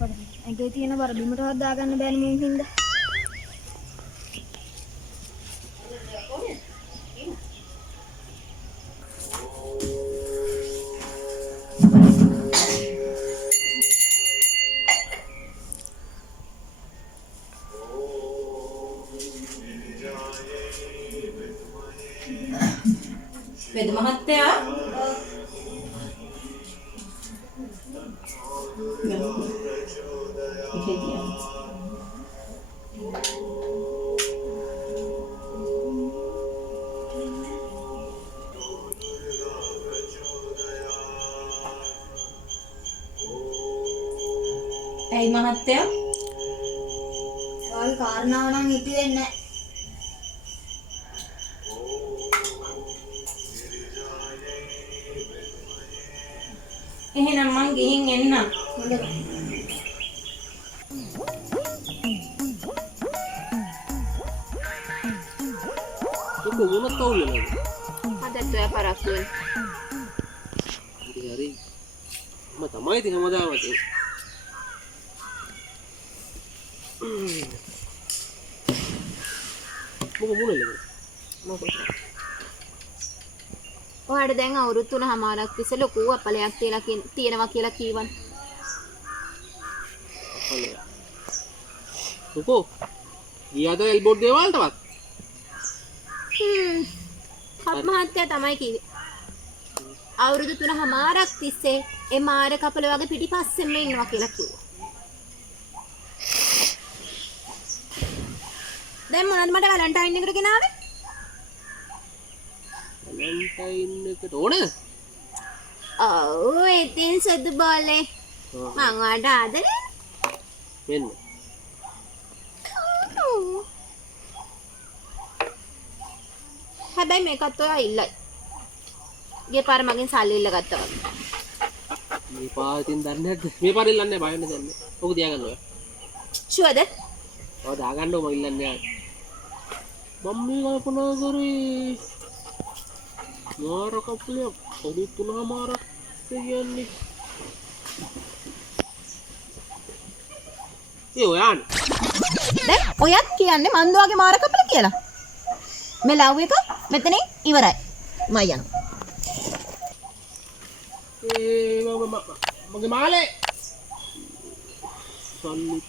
ඇඟේ තියෙන බර බිමටවත් දාගන්න බැරි මුන් හින්දා. වේද මහත්තයා ඇයි මහත්තයා ඔයාගේ කාරණාව නම් හිතුවේ නැහැ. එහෙනම් මං ගිහින් එන්නම්. හොඳයි. මොනවද තවුලනේ? අදත් ඔයා පරක්කු වෙන. හරි. මම තමයි ඉතින් හැමදාම ඉතින්. මොකද? ඔයාට දැන් අවුරුදු 3මාරක් තිස්සේ ලොකු අපලයක් තියෙනවා කියලා කීවන්. අපලයක්. සුකෝ. ගියාද එල්බෝඩ් දේවල්ටවත්? හත් මහත්තයා තමයි කිව්වේ. අවුරුදු 3මාරක් තිස්සේ ඒ මාර කපල වගේ පිටිපස්සෙම ඉන්නවා කියලා කිව්වා. දැන් මොනවද මට වැලන්ටයින් එකට ගෙනාවේ? වැලන්ටයින් එකට ඕනේ? ඔව් ඉතින් සුදු බෝලේ. මං ඔයාට ආදරේ. වෙන්න. හැබැයි මේකත් ඔයා ඉල්ලයි. ගිය පාර මගෙන් සල්ලි ඉල්ල ගත්තා වගේ. මේ පාටින් දන්නේ නැද්ද? මේ පාර ඉල්ලන්නේ බය වෙන්න දෙන්නේ. ඔක තියාගන්න ඔය. ෂුවර්ද? ඔය දාගන්න ඔය ඉල්ලන්නේ. මම මේ කල්පනා කරේ මාර කප්පලේ අවුරුදු 3මාරක් කියන්නේ. ඒ ඔයානේ. දැන් ඔයත් කියන්නේ මන්ද වගේ මාර කපල කියලා. මේ ලව් එක මෙතනින් ඉවරයි. මම යනවා. මගේ මාලේ සල්ලිත්